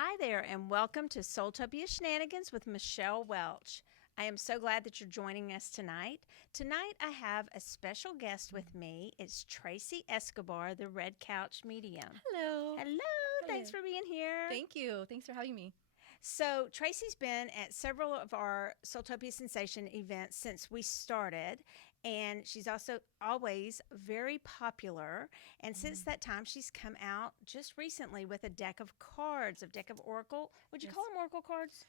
Hi there, and welcome to SoulTopia Shenanigans with Michelle Welch. I am so glad that you're joining us tonight. Tonight, I have a special guest with me. It's Tracy Escobar, the Red Couch Medium. Hello. Hello, thanks for being here. Thank you. Thanks for having me. So, Tracy's been at several of our SoulTopia Sensation events since we started, and she's also always very popular. And since that time, she's come out just recently with a deck of cards, a deck of Oracle. Would you call them Oracle cards?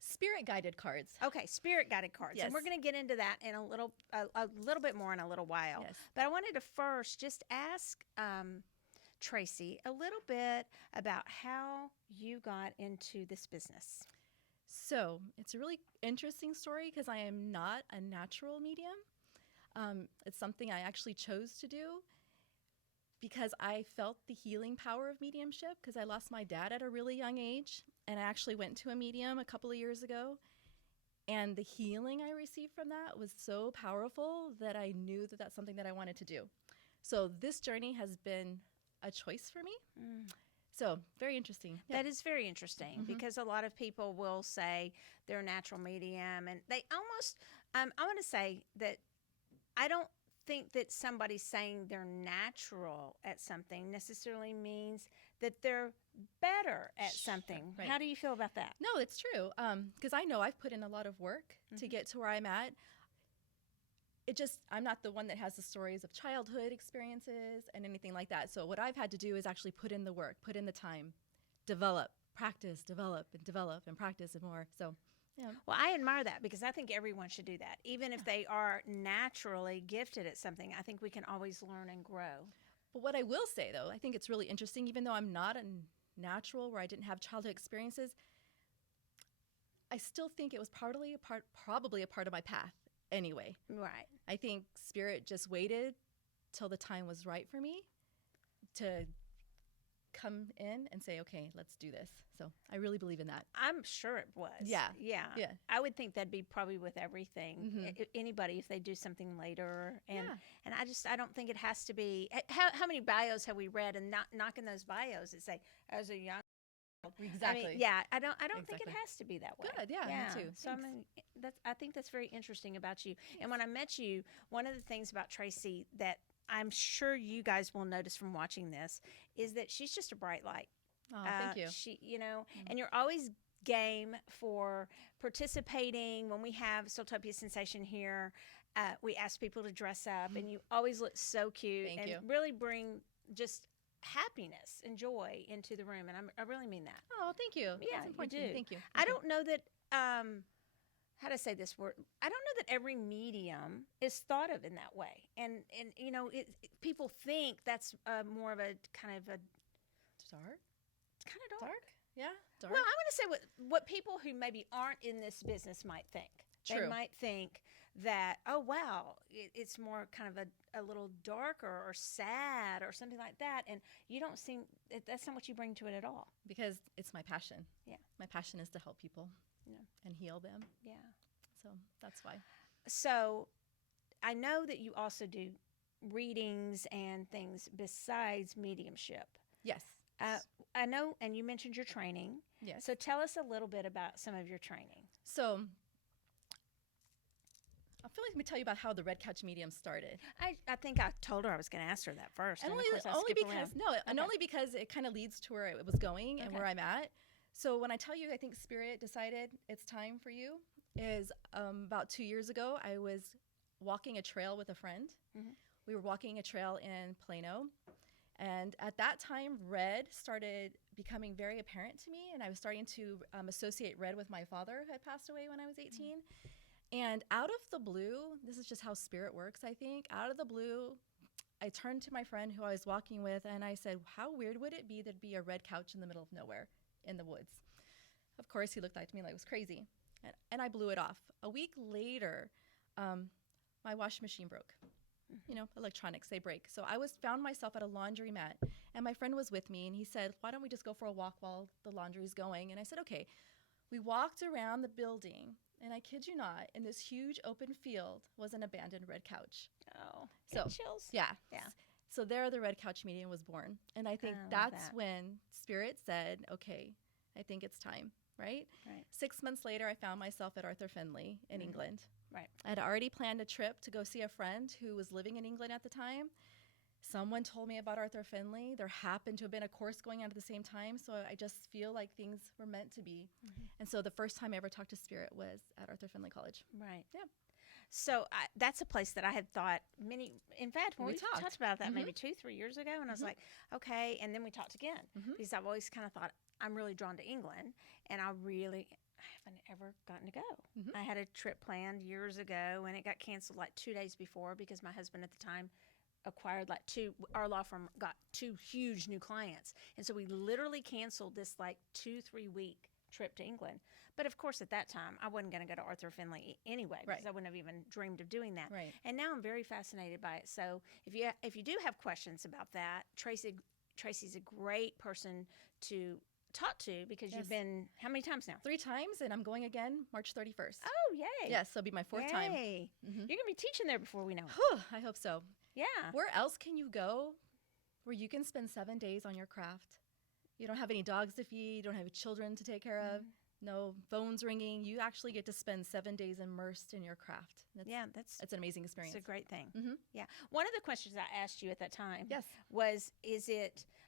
Spirit guided cards. Okay, spirit guided cards. Yes. And we're going to get into that in a little bit more in a little while. Yes. But I wanted to first just ask Tracy a little bit about how you got into this business. So it's a really interesting story because I am not a natural medium. It's something I actually chose to do because I felt the healing power of mediumship because I lost my dad at a really young age. And I actually went to a medium a couple of years ago. And the healing I received from that was so powerful that I knew that that's something that I wanted to do. So this journey has been a choice for me. So very interesting. That is very interesting because a lot of people will say they're a natural medium, and they almost, I want to say that I don't think that somebody saying they're natural at something necessarily means that they're better at something. Right. How do you feel about that? No, it's true. Because I know I've put in a lot of work to get to where I'm at. I'm not the one that has the stories of childhood experiences and anything like that. So what I've had to do is actually put in the work, put in the time, develop, practice, develop and practice and more. So, yeah. Well, I admire that because I think everyone should do that. Even if they are naturally gifted at something, I think we can always learn and grow. But what I will say, though, I think it's really interesting, even though I'm not a natural where I didn't have childhood experiences, I still think it was probably a part of my path anyway. Right. I think Spirit just waited till the time was right for me to come in and say, okay, let's do this. So I really believe in that. I'm sure it was. Yeah. I would think that'd be probably with everything. Anybody, if they do something later. And I don't think it has to be. How many bios have we read and not knocking those bios that say, as a young. Exactly. I mean, I don't think it has to be that way. Good, yeah, me too. So I think that's very interesting about you. And when I met you, one of the things about Tracy that I'm sure you guys will notice from watching this is that she's just a bright light. Oh, thank you. She, and you're always game for participating. When we have SoulTopia Sensation here, we ask people to dress up, and you always look so cute and really bring just happiness and joy into the room, and I really mean that. Oh, thank you. Yeah, that's important. you do. Thank you. I don't know that. How to say this word? I don't know that every medium is thought of in that way, and people think that's more of a kind of a dark. It's kind of dark. Yeah, dark. Well, I'm going to say what people who maybe aren't in this business might think. True. They might think that, oh, wow, it's more kind of a little darker or sad or something like that. And you don't seem, that's not what you bring to it at all. Because it's my passion. Yeah. My passion is to help people and heal them. Yeah. So that's why. So I know that you also do readings and things besides mediumship. Yes. I know, and you mentioned your training. Yes. So tell us a little bit about some of your training. So I feel like let me tell you about how the Red Couch Medium started. I think I told her I was going to ask her that first. And only because it kind of leads to where it was going and where I'm at. So when I tell you, I think Spirit decided it's time for you is about 2 years ago, I was walking a trail with a friend. We were walking a trail in Plano. And at that time, red started becoming very apparent to me. And I was starting to associate red with my father who had passed away when I was 18. And out of the blue, this is just how Spirit works, I think. Out of the blue, I turned to my friend who I was walking with, and I said, how weird would it be there'd be a red couch in the middle of nowhere in the woods? Of course, he looked at me like it was crazy. And I blew it off. A week later, my washing machine broke. Electronics, they break. So I found myself at a laundromat, and my friend was with me, and he said, why don't we just go for a walk while the laundry's going? And I said, okay. We walked around the building, and I kid you not, in this huge open field was an abandoned red couch. Oh, so chills. Yeah. Yeah. So there the Red Couch Medium was born. And I think that's when Spirit said, okay, I think it's time, right? Right. 6 months later, I found myself at Arthur Findlay in England. Right. I'd already planned a trip to go see a friend who was living in England at the time. Someone told me about Arthur Findlay. There happened to have been a course going on at the same time, so I just feel like things were meant to be. And so the first time I ever talked to Spirit was at Arthur Findlay College. Right. Yeah. So that's a place that I had thought in fact, when We we talked. talked about that maybe 2-3 years ago, and I was like, okay. And then we talked again because I've always kind of thought I'm really drawn to England, and I haven't ever gotten to go. I had a trip planned years ago, and it got canceled like 2 days before because my husband at the time acquired our law firm got 2 huge new clients. And so we literally canceled this like 2-3 week trip to England. But of course, at that time, I wasn't going to go to Arthur Findlay anyway because I wouldn't have even dreamed of doing that. Right. And now I'm very fascinated by it. So if you do have questions about that, Tracy's a great person to talk to because you've been how many times now? 3 times, and I'm going again March 31st. Oh, yay. Yes, it'll be my 4th time. You're going to be teaching there before we know it. Whew, I hope so. Yeah. Where else can you go where you can spend 7 days on your craft? You don't have any dogs to feed, you don't have children to take care of, no phones ringing. You actually get to spend 7 days immersed in your craft. It's an amazing experience. It's a great thing. Yeah. One of the questions I asked you at that time Yes. was,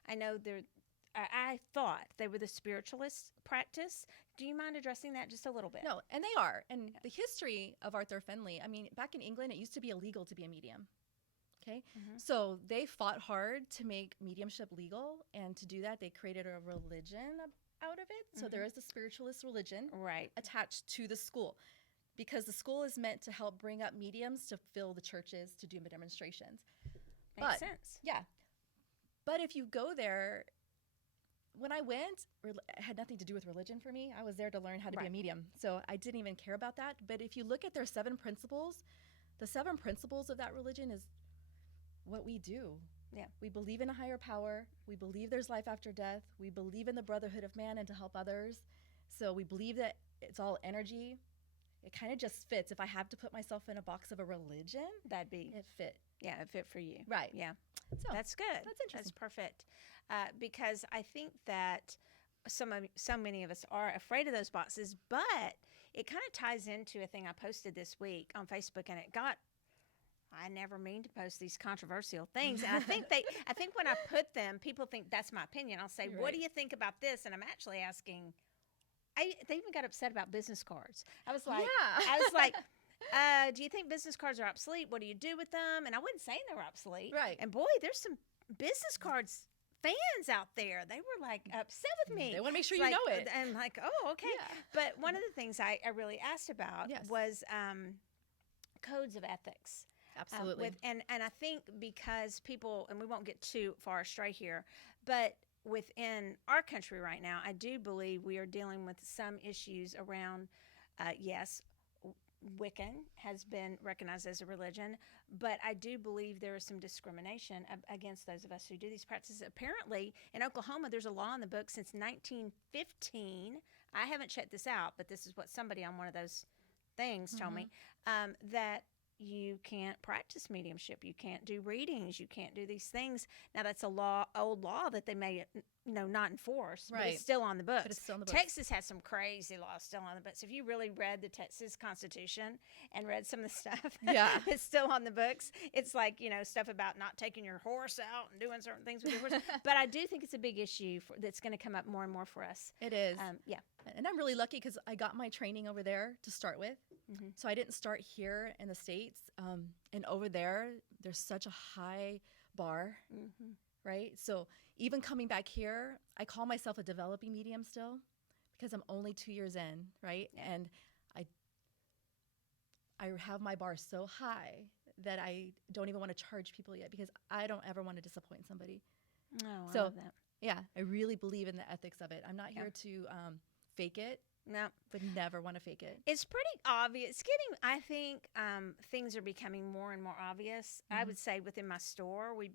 I know I thought they were the spiritualist practice. Do you mind addressing that just a little bit? No, and they are. And the history of Arthur Findlay, I mean, back in England, it used to be illegal to be a medium. Okay. So they fought hard to make mediumship legal. And to do that, they created a religion out of it. So there is the spiritualist religion attached to the school because the school is meant to help bring up mediums to fill the churches to do demonstrations. Makes sense. Yeah. But if you go there, when I went, it had nothing to do with religion for me. I was there to learn how to be a medium. So I didn't even care about that. But if you look at their 7 principles, the 7 principles of that religion is what we do. Yeah. We believe in a higher power. We believe there's life after death. We believe in the brotherhood of man and to help others. So we believe that it's all energy. It kind of just fits. If I have to put myself in a box of a religion, it fit. Yeah, it fit for you. Right. Yeah. So that's good. That's interesting. That's perfect. Because I think that so many of us are afraid of those boxes, but it kind of ties into a thing I posted this week on Facebook, and I never mean to post these controversial things. And I think when I put them, people think that's my opinion. I'll say, what do you think about this? And I'm actually asking, they even got upset about business cards. I was like, do you think business cards are obsolete? What do you do with them? And I wasn't saying they were obsolete. Right. And boy, there's some business cards fans out there. They were like upset with me. They want to make sure you like, know it. And like, oh, okay. Yeah. But one of the things I really asked about was codes of ethics. Absolutely. And I think because people, and we won't get too far astray here, but within our country right now, I do believe we are dealing with some issues around, Wiccan has been recognized as a religion, but I do believe there is some discrimination against those of us who do these practices. Apparently, in Oklahoma, there's a law in the book since 1915. I haven't checked this out, but this is what somebody on one of those things told me, that you can't practice mediumship. You can't do readings. You can't do these things. Now, that's old law that they may, not enforce, but it's still on the books. But it's still on the books. Texas has some crazy laws still on the books. If you really read the Texas Constitution and read some of the stuff that's still on the books, it's like, stuff about not taking your horse out and doing certain things with your horse. But I do think it's a big issue that's going to come up more and more for us. It is. Yeah. And I'm really lucky because I got my training over there to start with. So I didn't start here in the States. And over there, there's such a high bar, right? So even coming back here, I call myself a developing medium still because I'm only 2 years in, right? Yeah. And I have my bar so high that I don't even want to charge people yet because I don't ever want to disappoint somebody. Oh, I love that. Yeah, I really believe in the ethics of it. I'm not here to fake it. No. But never want to fake it. It's pretty obvious. I think things are becoming more and more obvious. I would say within my store, we're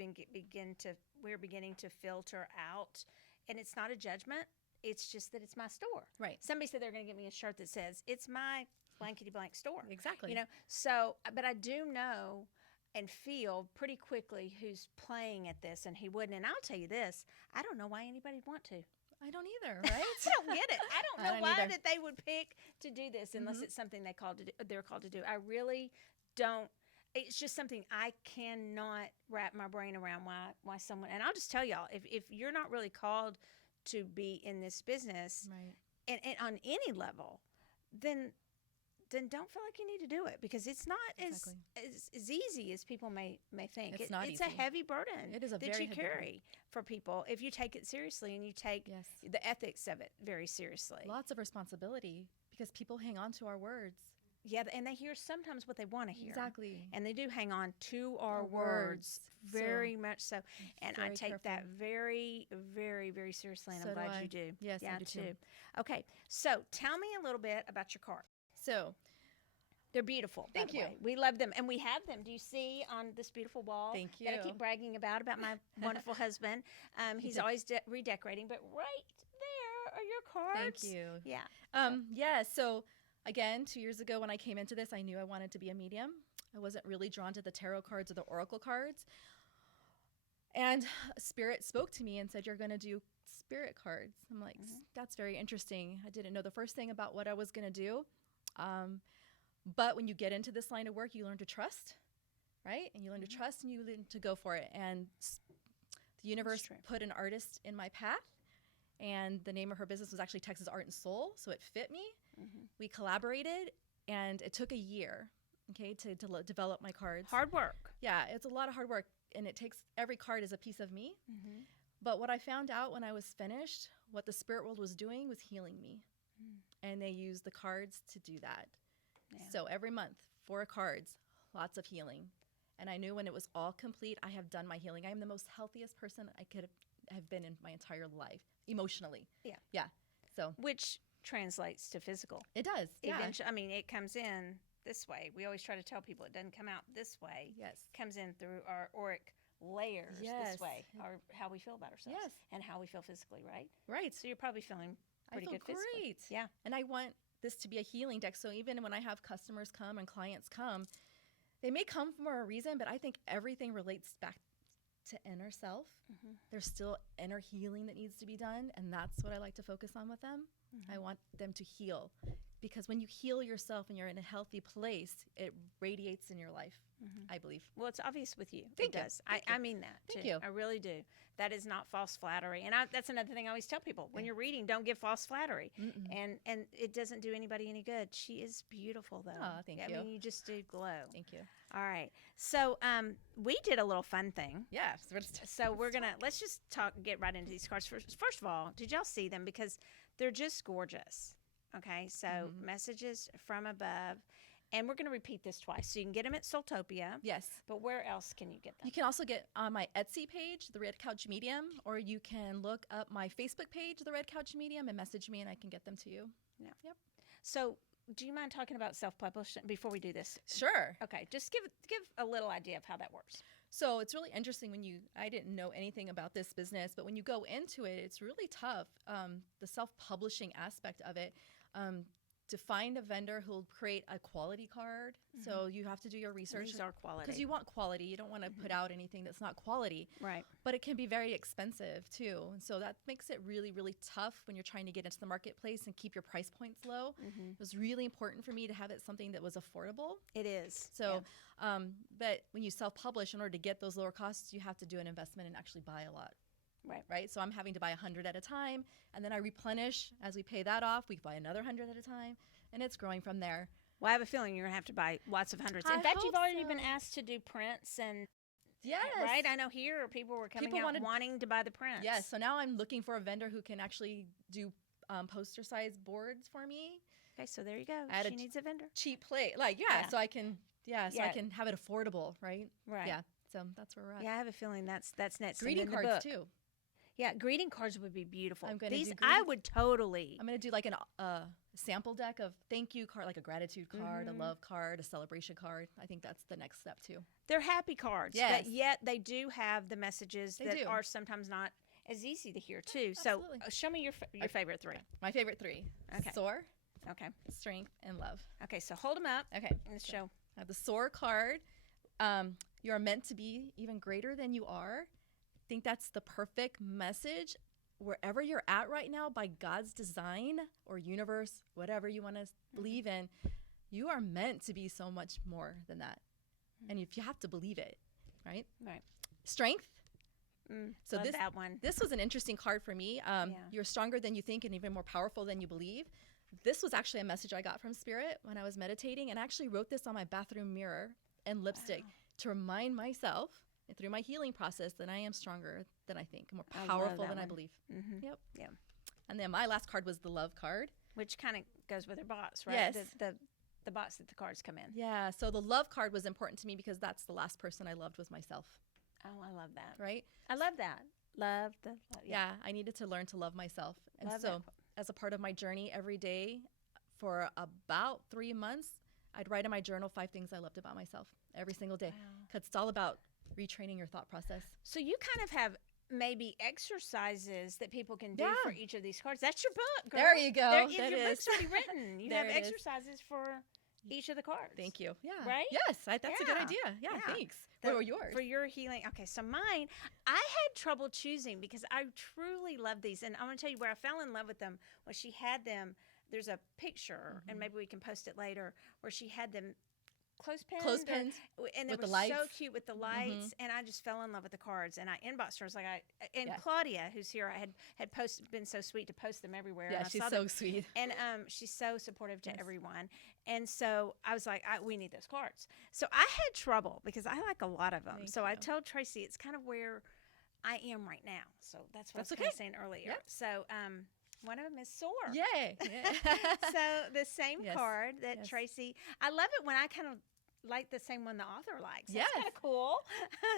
beginning to filter out, and it's not a judgment. It's just that it's my store. Right. Somebody said they're going to get me a shirt that says, it's my blankety blank store. Exactly. So, but I do know and feel pretty quickly who's playing at this and who wouldn't. And I'll tell you this, I don't know why anybody would want to. I don't either, right? I don't get it. I don't know don't why either. that they would pick to do this unless it's something they're called to do. I really don't. It's just something I cannot wrap my brain around why someone. And I'll just tell y'all, if you're not really called to be in this business, Right. and on any level, then don't feel like you need to do it, because it's not Exactly. as easy as people may think. It's not it's easy. a heavy burden It is a that very you heavy burden. carry for people if you take it seriously and you take Yes. the ethics of it very seriously. Lots of responsibility because people hang on to our words. Yeah, and they hear sometimes what they want to hear. Exactly. And they do hang on to our Our words words. very much so. And I very take that careful. very, very, very seriously, and So I'm do glad I. you do. Yes, yeah, I do too. Okay, so tell me a little bit about your card. So, They're beautiful. by Thank the you. way. We love them, and we have them. Do you see on this beautiful wall Thank that I you. keep bragging about my wonderful husband? He's always redecorating, but right there are your cards. thank you. Yeah. Yeah, so again, 2 years ago when I came into this, I knew I wanted to be a medium. I wasn't really drawn to the tarot cards or the oracle cards. And Spirit spoke to me and said, "You're going to do spirit cards." I'm like, "That's very interesting." I didn't know the first thing about what I was going to do. But when you get into this line of work, you learn to trust, right? And you learn to trust and you learn to go for it. And the universe true. put an artist in my path. And the name of her business was actually Texas Art and Soul. So it fit me. We collaborated, and it took a year, okay, to develop my cards. Hard work. Yeah, it's a lot of hard work, and it takes every card is a piece of me. But what I found out when I was finished, what the spirit world was doing was healing me. And they used the cards to do that. Yeah. So every month, 4 cards, lots of healing. And I knew when it was all complete, I have done my healing. I am the most healthiest person I could have been in my entire life, emotionally. Yeah. Yeah. So Which translates to physical. it does. Yeah. Eventually, I mean, it comes in this way. We always try to tell people it doesn't come out this way. Yes. It comes in through our auric layers Yes. this way, or how we feel about ourselves. Yes. And how we feel physically, right? Right. So you're probably feeling pretty I feel good physically. great. Yeah. And I want this to be a healing deck. So even when I have customers come and clients come, they may come for a reason, but I think everything relates back to inner self. There's still inner healing that needs to be done. And that's what I like to focus on with them. I want them to heal, because when you heal yourself and you're in a healthy place, it radiates in your life, I believe. Well, it's obvious with you. Thank it you. does. Thank I you. mean that Thank too. you. I really do. That is not false flattery. And that's another thing I always tell people. When you're reading, don't give false flattery. And it doesn't do anybody any good. She is beautiful, though. Aw, thank I you. mean, you just do glow. Thank you. All right. So we did a little fun thing. Yeah. So let's just get right into these cards. First of all, did y'all see them? Because they're just gorgeous. Okay. So messages from above. And we're going to repeat this twice. So you can get them at SoulTopia. Yes. But where else can you get them? You can also get on my Etsy page, The Red Couch Medium, or you can look up my Facebook page, The Red Couch Medium, and message me, and I can get them to you. Yeah. Yep. So do you mind talking about self-publishing before we do this? Sure. Okay. Just give a little idea of how that works. So it's really interesting I didn't know anything about this business, but when you go into it, it's really tough. The self-publishing aspect of it, to find a vendor who'll create a quality card. So you have to do your research. These are quality. Because you want quality. You don't want to put out anything that's not quality. Right. But it can be very expensive too. And so that makes it really, really tough when you're trying to get into the marketplace and keep your price points low. It was really important for me to have it something that was affordable. It is. So, but when you self-publish, in order to get those lower costs, you have to do an investment and actually buy a lot. Right. So I'm having to buy 100 at a time, and then I replenish as we pay that off. We buy another 100 at a time, and it's growing from there. Well, I have a feeling you're going to have to buy lots of hundreds. I In fact, you've hope already so. been asked to do prints and Yes. right. I know here people were coming People out wanting to buy the prints. Yes. So now I'm looking for a vendor who can actually do poster size boards for me. Okay, so there you go. I had She a needs a vendor. Cheap plate, so I can, I Yeah. can have it affordable, right? Right. Yeah. So that's where we're at. Yeah, I have a feeling that's next. Greeting And in the cards book. too. Yeah, greeting cards would be beautiful. I'm gonna These do I greeting- would totally. I'm gonna do like a sample deck of thank you card, like a gratitude card, a love card, a celebration card. I think that's the next step too. They're happy cards, Yes. but yet they do have the messages They that do. are sometimes not as easy to hear too. So Absolutely. show me your favorite three. My favorite 3: Okay. Soar, Okay. strength, and love. Okay. So hold them up. Okay. Let's show. I have the Soar card. You are meant to be even greater than you are. I think that's the perfect message wherever you're at right now, by God's design or universe, whatever you want to believe in, you are meant to be so much more than that. And if you have to believe it, right? Right. Strength. So Love that one. This was an interesting card for me. You're stronger than you think and even more powerful than you believe. This was actually a message I got from Spirit when I was meditating, and I actually wrote this on my bathroom mirror and lipstick to remind myself through my healing process that I am stronger than I think, more powerful than I believe. Yep. Yeah. And then my last card was the love card. Which kind of goes with her box, right? Yes. The box that the cards come in. Yeah. So the love card was important to me because that's the last person I loved was myself. Oh, I love that. Right? I love that. Yeah. I needed to learn to love myself. And Love so that. as a part of my journey every day for about 3 months, I'd write in my journal 5 things I loved about myself every single day. Wow. Because it's all about retraining your thought process. So you kind of have maybe exercises that people can do for each of these cards. That's your book, girl. There you go. Your book's already written. You have There it is. exercises for each of the cards. Thank you. Yeah. Right? Yes, that's a good Yeah. idea. Yeah, Yeah. thanks. What were yours? For your healing. Okay, so mine, I had trouble choosing because I truly love these. And I'm going to tell you where I fell in love with them was she had them. There's a picture, and maybe we can post it later, where she had them clothespins. And they with were the lights. so cute with the lights. And I just fell in love with the cards. And I inboxed her. I was like, Yeah. Claudia, who's here, I had been so sweet to post them everywhere. Yeah, and I she's saw so them. sweet. And she's so supportive to everyone. And so I was like, we need those cards. So I had trouble because I like a lot of them. Thank so I you. told Tracy it's kind of where I am right now. So that's what I was kind of saying earlier. Yep. So one of them is sore. Yay. So the same Yes. card that Yes. Tracy, I love it when I kind of like the same one the author likes. Yes. That's kind of cool.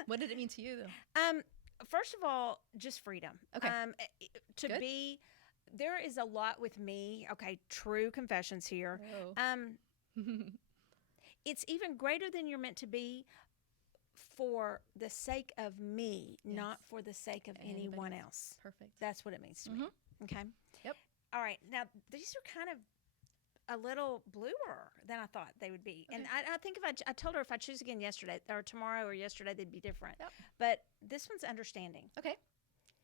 What did it mean to you, though? First of all, just freedom. Okay. To Good. be, there is a lot with me. Okay, true confessions here. Oh. It's even greater than you're meant to be for the sake of me, not for the sake of Anybody anyone else. else. Perfect. That's what it means to me. Okay. Yep. All right. Now, these are kind of a little bluer than I thought they would be. And I think if I told her if I choose again yesterday or tomorrow or yesterday, they'd be different. Yep. But this one's understanding. Okay.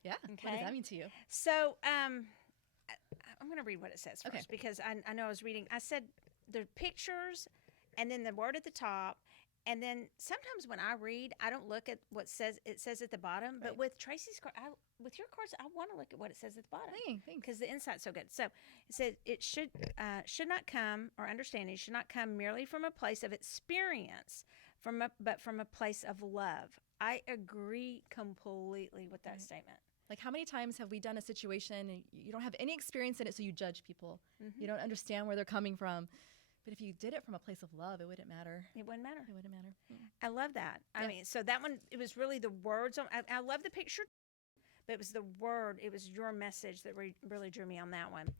Yeah. What does Okay. that mean to you? So I'm going to read what it says first Okay. because I know I was reading. I said the pictures and then the word at the top. And then sometimes when I read, I don't look at what it says at the bottom. But Right. with Tracy's card, with your cards, I want to look at what it says at the bottom Thanks. because the insight's so good. So it said it should not come, or understanding should not come merely from a place of experience, but from a place of love. I agree completely with that statement. Like, how many times have we done a situation and you don't have any experience in it, so you judge people? You don't understand where they're coming from. But if you did it from a place of love, it wouldn't matter. It wouldn't matter. It wouldn't matter. I love that. I mean, so that one, it was really the words. I love the picture, but it was the word. It was your message that really drew me on that one.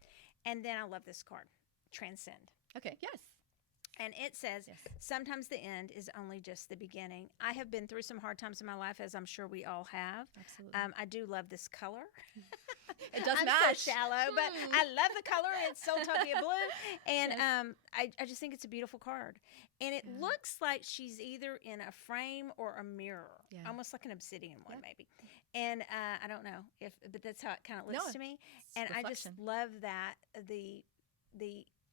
And then I love this card, Transcend. Okay. Yes. And it says, Yes. sometimes the end is only just the beginning. I have been through some hard times in my life, as I'm sure we all have. Absolutely. I do love this color. It does I'm match. so shallow, but I love the color. It's SoulTopia blue. And I just think it's a beautiful card. And it looks like she's either in a frame or a mirror, almost like an obsidian one maybe. And I don't know, but that's how it kind of looks to me. And I just love that, the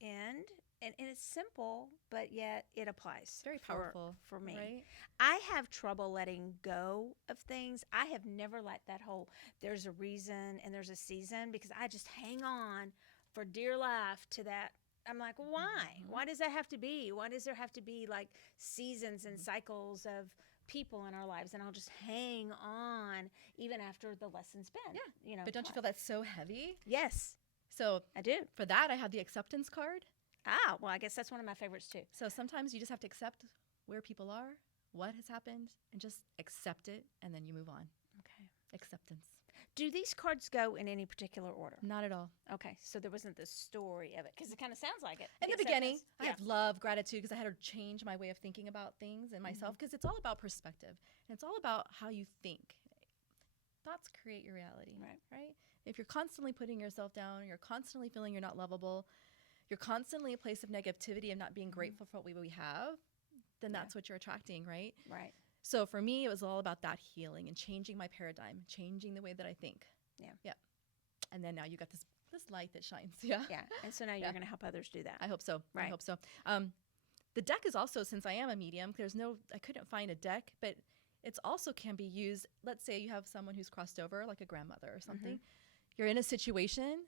end. And it's simple, but yet it applies. It's very powerful for me. Right? I have trouble letting go of things. I have never liked that whole there's a reason and there's a season because I just hang on for dear life to that. I'm like, why? Why does that have to be? Why does there have to be like seasons and cycles of people in our lives? And I'll just hang on even after the lesson's been. Yeah. You know. But don't you feel that's so heavy? Yes, So I do. for that, I have the acceptance card. Well, I guess that's one of my favorites too. So sometimes you just have to accept where people are, what has happened, and just accept it, and then you move on. Okay. Acceptance. Do these cards go in any particular order? Not at all. Okay, so there wasn't the story of it because it kind of sounds like it. In the Acceptance. beginning, I Yeah. have love, gratitude, because I had to change my way of thinking about things and myself, because it's all about perspective. And it's all about how you think. Thoughts create your reality, right? If you're constantly putting yourself down, you're constantly feeling you're not lovable, you're constantly a place of negativity and not being grateful for what we have, then that's what you're attracting, right? Right. So for me, it was all about that healing and changing my paradigm, changing the way that I think. Yeah. Yeah. And then now you got this light that shines. Yeah. Yeah. And so now you're going to help others do that. I hope so. Right. I hope so. The deck is also, since I am a medium, I couldn't find a deck, but it's also can be used. Let's say you have someone who's crossed over, like a grandmother or something. You're in a situation.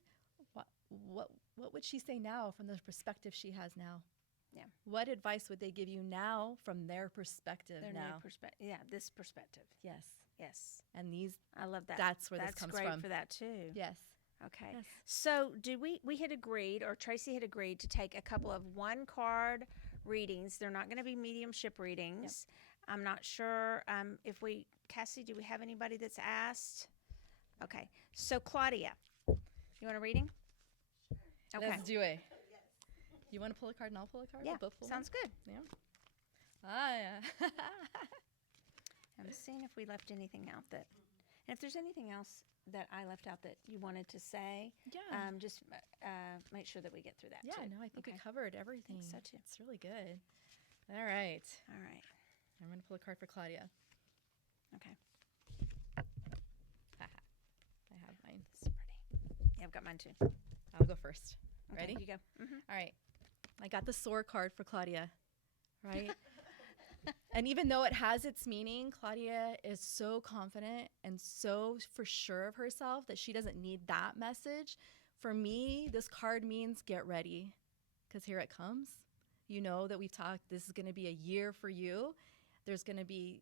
What would she say now from the perspective she has now? Yeah. What advice would they give you now from their perspective Their now? new perspective. Yeah, this perspective. Yes. Yes. And I love that. That's where this comes from. That's great for that too. Yes. Okay. Yes. So we had agreed, or Tracy had agreed, to take a couple of 1-card readings. They're not going to be mediumship readings. Yep. I'm not sure Cassie, do we have anybody that's asked? Okay. So Claudia, you want a reading? Okay. Let's do it. You want to pull a card and I'll pull a card? Yeah, We'll both pull sounds good. Yeah. Yeah. I'm seeing if we left anything out and if there's anything else that I left out that you wanted to say, just make sure that we get through that. Yeah, too. no, I think we covered everything. I think so too. It's really good. All right. All right. I'm going to pull a card for Claudia. Okay. I have mine. It's pretty. Yeah, I've got mine too. I'll go first. Okay, Ready? you go. Mm-hmm. All right. I got the sword card for Claudia, right? And even though it has its meaning, Claudia is so confident and so for sure of herself that she doesn't need that message. For me, this card means get ready, because here it comes. You know that we've talked, this is going to be a year for you. There's going to be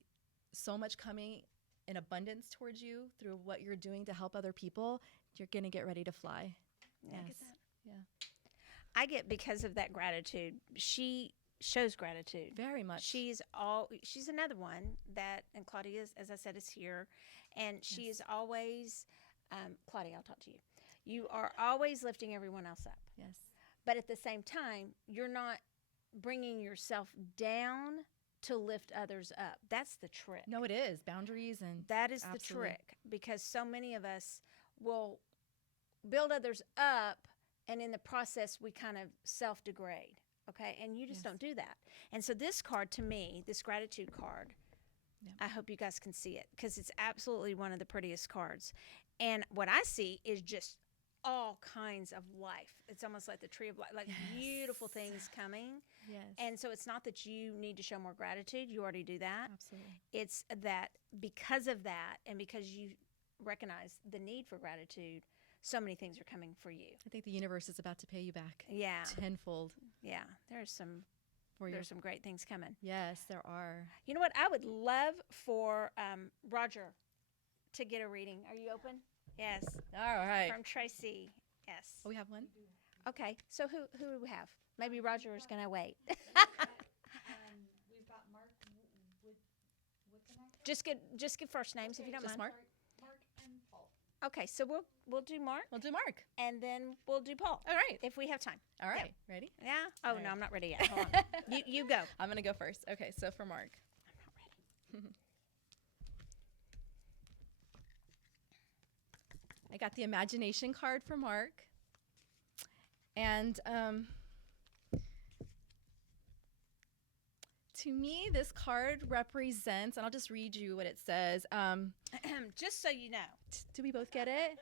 so much coming in abundance towards you through what you're doing to help other people. You're going to get ready to fly. Yeah, Yes. I get that. Yeah. I get, because of that gratitude, she shows gratitude. Very much. She's another one that, and Claudia, as I said, is here, and she is always, Claudia, I'll talk to you. You are always lifting everyone else up. Yes. But at the same time, you're not bringing yourself down to lift others up. That's the trick. No, it is. Boundaries and That is the trick, because so many of us will build others up, and in the process, we kind of self-degrade, okay? And you just don't do that. And so this card, to me, this gratitude card, I hope you guys can see it, because it's absolutely one of the prettiest cards. And what I see is just all kinds of life. It's almost like the tree of life, like beautiful things coming. Yes. And so it's not that you need to show more gratitude. You already do that. Absolutely. It's that because of that, and because you recognize the need for gratitude, so many things are coming for you. I think the universe is about to pay you back. Yeah. Tenfold. Yeah. There's some great things coming. Yes, there are. You know what? I would love for Roger to get a reading. Are you open? Yes. All right. From Tracy. Yes. Oh, we have one? Okay. So who do we have? Maybe Roger is going to wait. We've got Mark Wickenacker. Just give first names if you don't Just mind. Mark? Mark and Paul. Okay. So we'll do Mark, We'll do Mark. and then we'll do Paul. All right. If we have time. All right. Ready? Yeah. Oh All no, right. I'm not ready yet. Hold on. You go. I'm going to go first. Okay, so for Mark. I'm not ready. I got the imagination card for Mark. And to me, this card represents, and I'll just read you what it says. Just so you know. Did we both get it?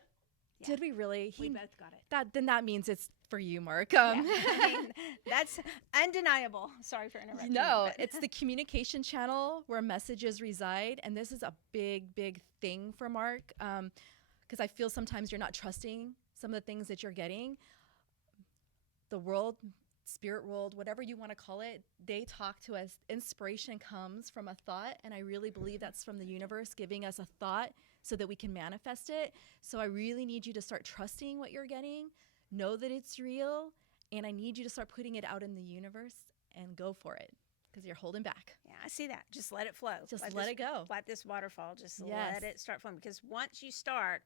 Yeah. Did we really? We both got it. Then that means it's for you, Mark. Yeah. I mean, that's undeniable. Sorry for interrupting. No, you, but- it's the communication channel where messages reside. And this is a big, big thing for Mark. Because I feel sometimes you're not trusting some of the things that you're getting. The world, spirit world, whatever you want to call it, they talk to us. Inspiration comes from a thought, and I really believe that's from the universe giving us a thought so that we can manifest it. So I really need you to start trusting what you're getting, know that it's real, and I need you to start putting it out in the universe and go for it, because you're holding back. Yeah, I see that. Just let it flow. Just let it go. Like this waterfall. Just Yes. let it start flowing. Because once you start,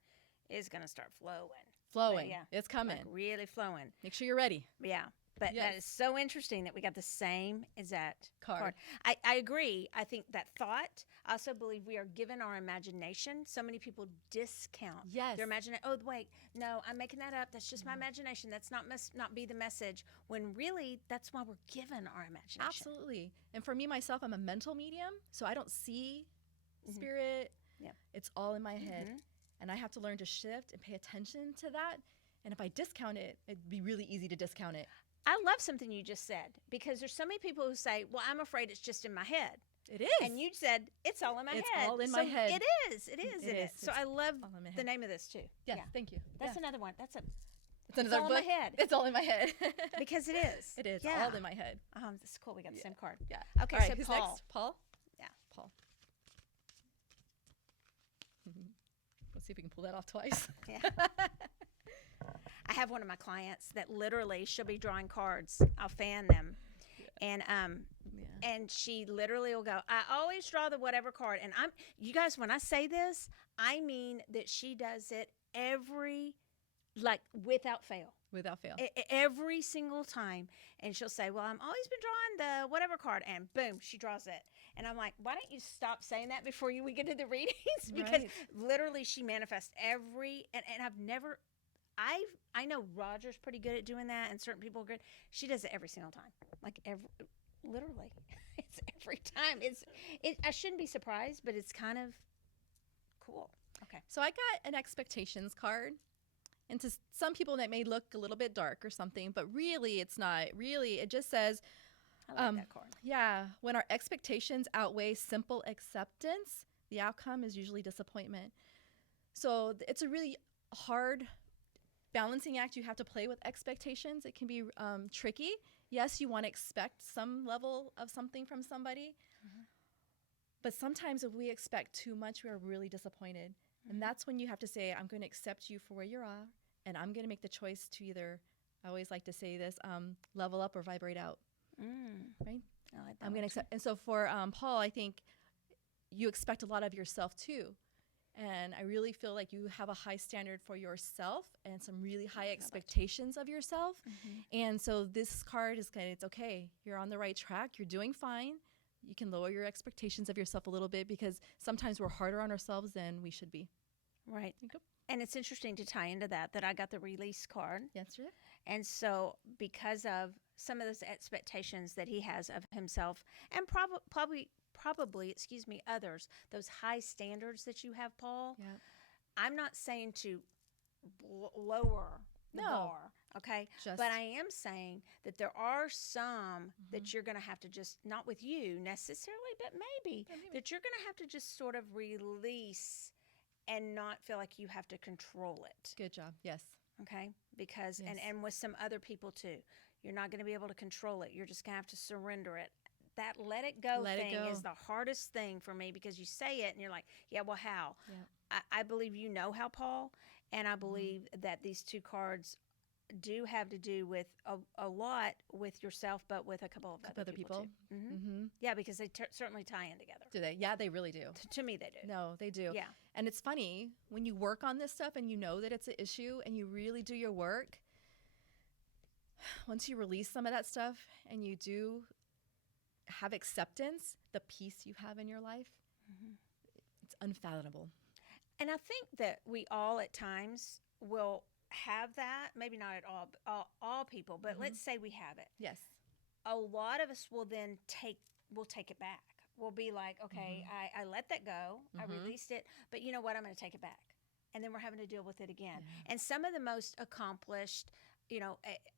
it's going to start flowing. Flowing. Yeah. It's coming. Like really flowing. Make sure you're ready. Yeah. But Yes. that is so interesting that we got the same exact Card. I agree. I think that thought, I also believe we are given our imagination. So many people discount Yes. their imagination. Oh, wait, no, I'm making that up. That's just my imagination. That's not be the message. When really, that's why we're given our imagination. Absolutely. And for me, myself, I'm a mental medium, so I don't see spirit. Yeah. It's all in my head. Mhm. And I have to learn to shift and pay attention to that. And if I discount it, it'd be really easy to discount it. I love something you just said, because there's so many people who say, well, I'm afraid it's just in my head. It is. And you said, it's all in my head. It's all in my head. It is. So I love the name of this too. Yes, thank you. That's another one. It's another all book. in my head. It's all in my head. Because it is. It is all in my head. This is cool. We got the same card. Yeah. Okay, all right, so who's Paul. Next? Paul? Yeah. Paul. Let's see if we can pull that off twice. Yeah. I have one of my clients that literally, she'll be drawing cards. I'll fan them. And and she literally will go, I always draw the whatever card. And you guys, when I say this, I mean that she does it without fail. Without fail. Every single time. And she'll say, well, I've always been drawing the whatever card. And boom, she draws it. And I'm like, why don't you stop saying that before we get to the readings? Because literally she manifests and I've never, I know Roger's pretty good at doing that, and certain people are good. She does it every single time. Literally. It's every time. I shouldn't be surprised, but it's kind of cool. Okay. So I got an expectations card. And to some people that may look a little bit dark or something, but really it's not. Really, it just says, I like that card. Yeah, when our expectations outweigh simple acceptance, the outcome is usually disappointment. So it's a really hard balancing act. You have to play with expectations. It can be tricky. Yes, you want to expect some level of something from somebody, but sometimes if we expect too much, we are really disappointed. And that's when you have to say, I'm going to accept you for where you are, and I'm going to make the choice to either, I always like to say this, level up or vibrate out. Right? I like that. I'm going to accept. And so for Paul, I think you expect a lot of yourself too. And I really feel like you have a high standard for yourself and some really high expectations of yourself. And so this card is it's okay. You're on the right track. You're doing fine. You can lower your expectations of yourself a little bit, because sometimes we're harder on ourselves than we should be. Right. And it's interesting to tie into that I got the release card. Yes, sir. And so because of some of those expectations that he has of himself, and probably, others, those high standards that you have, Paul, I'm not saying to lower the bar, okay? But I am saying that there are some that you're going to have to just, not with you necessarily, but maybe that you're going to have to just sort of release and not feel like you have to control it. Good job. Yes. Okay? Because, and with some other people too, you're not going to be able to control it. You're just going to have to surrender it. That let it go thing is the hardest thing for me, because you say it and you're like, yeah, well, how? Yeah. I believe you know how, Paul, and I believe that these two cards do have to do with a lot with yourself, but with a couple of other people too. Yeah, because they certainly tie in together. Do they? Yeah, they really do. To me, they do. No, they do. Yeah. And it's funny, when you work on this stuff and you know that it's an issue and you really do your work, once you release some of that stuff and you do have acceptance, the peace you have in your life, it's unfathomable. And I think that we all at times will have that, maybe not at all people, but let's say we have it. Yes. A lot of us will then take it back. We'll be like, okay, I let that go. I released it, but you know what? I'm going to take it back. And then we're having to deal with it again. Yeah. And some of the most accomplished,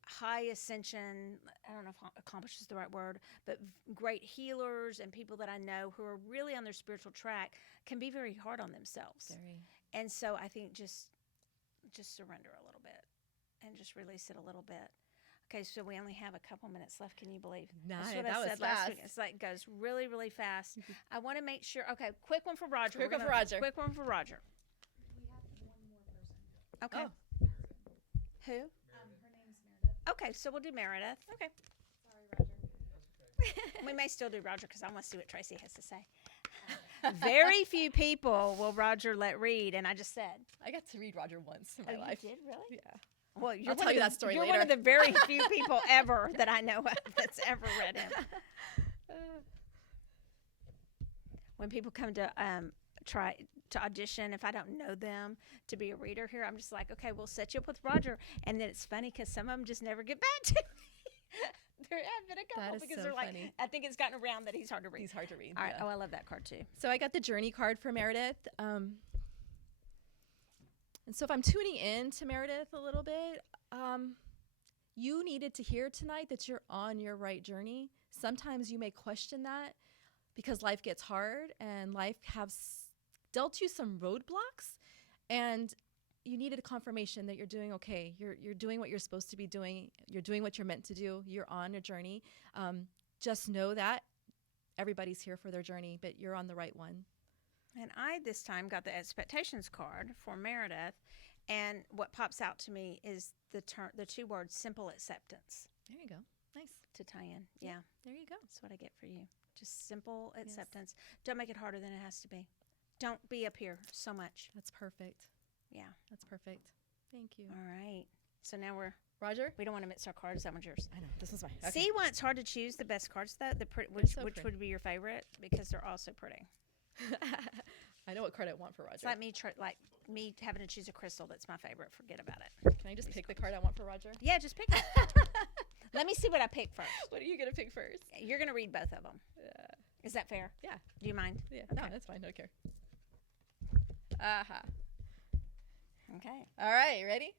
high ascension, I don't know if accomplished is the right word, but great healers and people that I know who are really on their spiritual track can be very hard on themselves. Very. And so I think just surrender a little bit and just release it a little bit. Okay, so we only have a couple minutes left. Can you believe? Nice. That's what I said last week. It's like goes really, really fast. I want to make sure. Okay, quick one for Roger. Quick one for Roger. Quick one for Roger. We have one more person. Okay. Oh. Who? Her name's Meredith. Okay, so we'll do Meredith. Okay. Sorry, Roger. We may still do Roger because I want to see what Tracy has to say. Very few people will Roger let read, and I just said. I got to read Roger once in my life. You did, really? Yeah. Well, I'll tell you that story later. later. You're one of the very few people ever that I know of that's ever read him. When people come to try to audition, if I don't know them to be a reader here, I'm just like, okay, we'll set you up with Roger. And then it's funny because some of them just never get back to me. There have been a couple That is because so they're like, funny. I think it's gotten around that he's hard to read. He's hard to read. All right. Yeah. Oh, I love that card too. So I got the journey card for Meredith. And so if I'm tuning in to Meredith a little bit, you needed to hear tonight that you're on your right journey. Sometimes you may question that because life gets hard and life has dealt you some roadblocks, and you needed a confirmation that you're doing okay. You're doing what you're supposed to be doing. You're doing what you're meant to do. You're on a journey. Just know that everybody's here for their journey, but you're on the right one. And I this time got the expectations card for Meredith, and what pops out to me is the two words simple acceptance There you go. Nice. to tie in. Yeah, There you go. that's what I get for you. Just simple acceptance. Don't make it harder than it has to be. Don't be up here so much. That's perfect. Yeah. That's perfect. Thank you. All right. So now Roger? we don't want to mix our cards. That one's yours. I know. This is mine. Okay. See why it's hard to choose the best cards though? Which so pretty. would be your favorite, because they're all so pretty. I know what card I want for Roger. It's like me having to choose a crystal that's my favorite. Forget about it. Can I just pick the card I want for Roger? Yeah, just pick it. Let me see what I pick first. What are you going to pick first? You're going to read both of them. Is that fair? Yeah. Do you mind? Yeah. Okay. No, that's fine. I don't care. Aha. Okay. All right. Ready?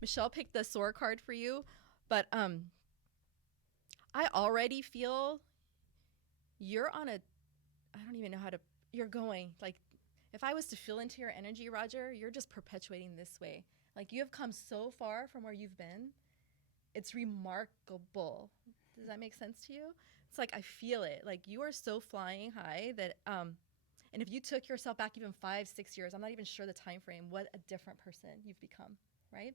Michelle picked the sword card for you, but I already feel you're on I don't even know how to, you're going, like, if I was to feel into your energy, Roger, you're just perpetuating this way. Like, you have come so far from where you've been. It's remarkable. Does that make sense to you? It's like, I feel it. Like, you are so flying high that, and if you took yourself back even 5-6 years, I'm not even sure the time frame, what a different person you've become, right?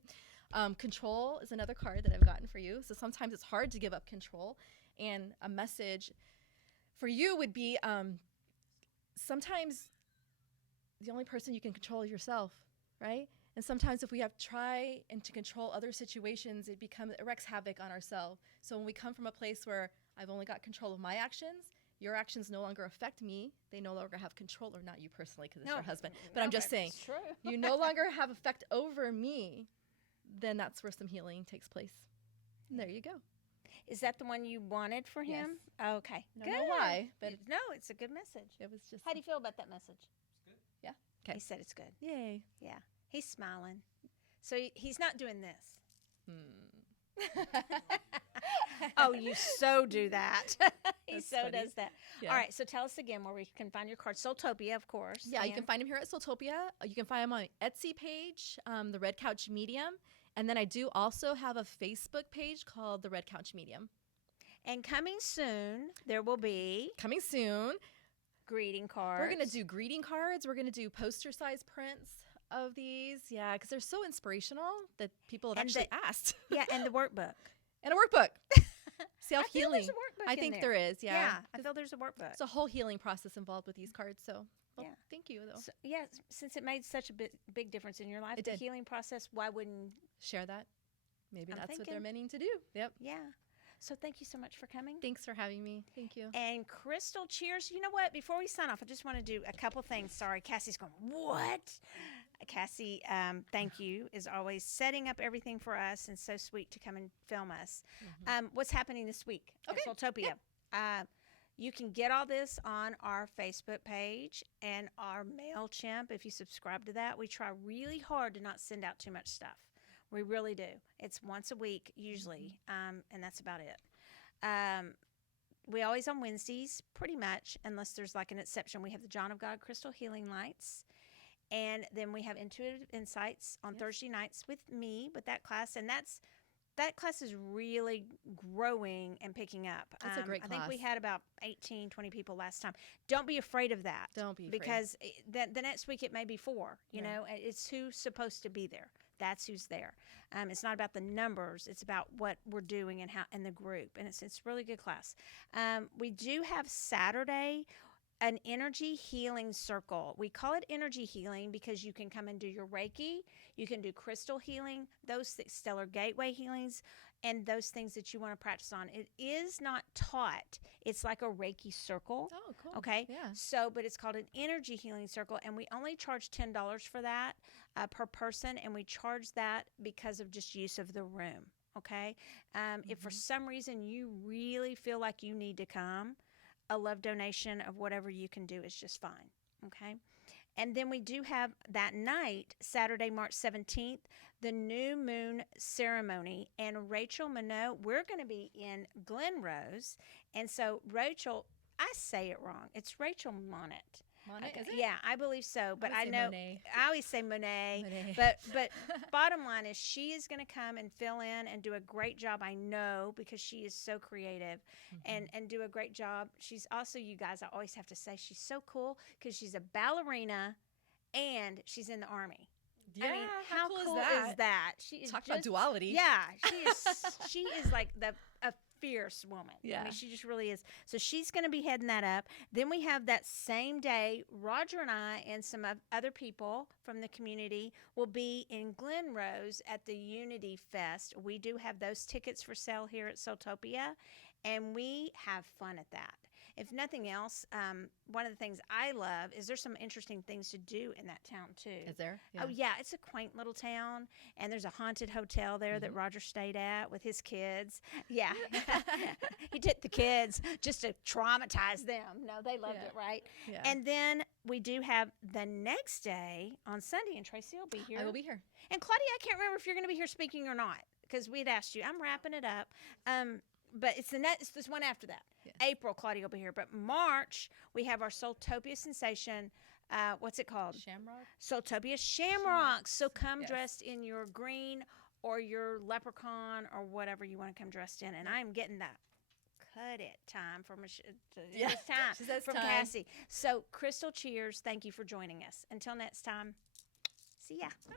Control is another card that I've gotten for you. So sometimes it's hard to give up control. And a message for you would be, sometimes the only person you can control is yourself, right? And sometimes if we have try and to control other situations, it wreaks havoc on ourselves. So when we come from a place where I've only got control of my actions, your actions no longer affect me. They no longer have control, or not you personally because it's your husband. But I'm just saying, it's true. you no longer have effect over me, then that's where some healing takes place. And there you go. Is that the one you wanted for him? Yes. Okay. I Good. don't know why, but No, it's a good message. it was just. How do you feel about that message? It's good. Yeah. Okay. He said it's good. Yay. Yeah. He's smiling. So he's not doing this. Oh, you so do that. He That's so funny. does that. Yeah. All right. So tell us again where we can find your card. SoulTopia, of course. Yeah, you can and- find him here at SoulTopia. You can find him on my Etsy page, the Red Couch Medium. And then I do also have a Facebook page called the Red Couch Medium. And coming soon, there will be Coming soon. greeting cards. We're going to do greeting cards. We're going to do poster size prints of these. Yeah, because they're so inspirational that people have And actually asked. Yeah, and the workbook. And a workbook. I feel Self-healing. there's a workbook I in think there. there is, yeah. I feel there's a workbook. It's a whole healing process involved with these cards. So, Yeah. thank you, though. So, yeah, since it made such a big difference in your life, It the did. healing process, why wouldn't, Share that. Maybe I'm that's what thinking. they're meaning to do. Yep. yeah. So thank you so much for coming. Thanks for having me. Thank you. And Crystal, cheers. You know what? Before we sign off, I just want to do a couple things. Sorry, Cassie's going, what? Cassie, thank you, is always setting up everything for us and so sweet to come and film us. What's happening this week at SoulTopia? You can get all this on our Facebook page and our MailChimp if you subscribe to that. We try really hard to not send out too much stuff. We really do. It's once a week usually, and that's about it. We always on Wednesdays, pretty much, unless there's like an exception. We have the John of God Crystal Healing Lights. And then we have Intuitive Insights on Thursday nights with me with that class. And that class is really growing and picking up. That's a great I think we class. had about 18, 20 people last time. Don't be afraid of that. Don't be afraid. Because the next week it may be 4. You Yeah. know, it's who's supposed to be there. That's who's there. It's not about the numbers. It's about what we're doing and how in the group. And it's a really good class. We do have Saturday an energy healing circle. We call it energy healing because you can come and do your Reiki, you can do crystal healing, those stellar gateway healings, and those things that you want to practice on. It is not taught. It's like a Reiki circle. Oh, cool. Okay. Yeah. So, but it's called an energy healing circle, and we only charge $10 for that per person, and we charge that because of just use of the room. Okay. If for some reason you really feel like you need to come, a love donation of whatever you can do is just fine. Okay. And then we do have that night, Saturday, March 17th, the new moon ceremony. And Rachel Minot, we're going to be in Glen Rose. And so Rachel, I say it wrong. It's Rachel Monet. Monet, is it? Yeah, I believe so. But I say know Monet. I always say Monet. Monet. But bottom line is she is going to come and fill in and do a great job. I know because she is so creative and do a great job. She's also, you guys, I always have to say she's so cool because she's a ballerina and she's in the Army. Yeah, I mean, how cool is that? She is Talk just, about duality. Yeah, she is like a fierce woman. Yeah. I mean, she just really is. So she's going to be heading that up. Then we have that same day, Roger and I and some other people from the community will be in Glen Rose at the Unity Fest. We do have those tickets for sale here at SoulTopia, and we have fun at that. If nothing else, one of the things I love is there's some interesting things to do in that town too. Is there? Oh yeah, it's a quaint little town, and there's a haunted hotel there that Roger stayed at with his kids. Yeah, he took the kids just to traumatize them. No, they loved it, right? Yeah. And then we do have the next day on Sunday, and Tracy will be here. I will be here. And Claudia, I can't remember if you're going to be here speaking or not because we'd asked you. I'm wrapping it up. But it's this one after that. Yeah. April, Claudia will be here. But March, we have our SoulTopia sensation. What's it called? Shamrock? SoulTopia Shamrocks. So come dressed in your green or your leprechaun or whatever you want to come dressed in. And I'm getting that cut it time from it's time She says from time. Cassie. So Crystal, cheers. Thank you for joining us. Until next time, see ya. Bye.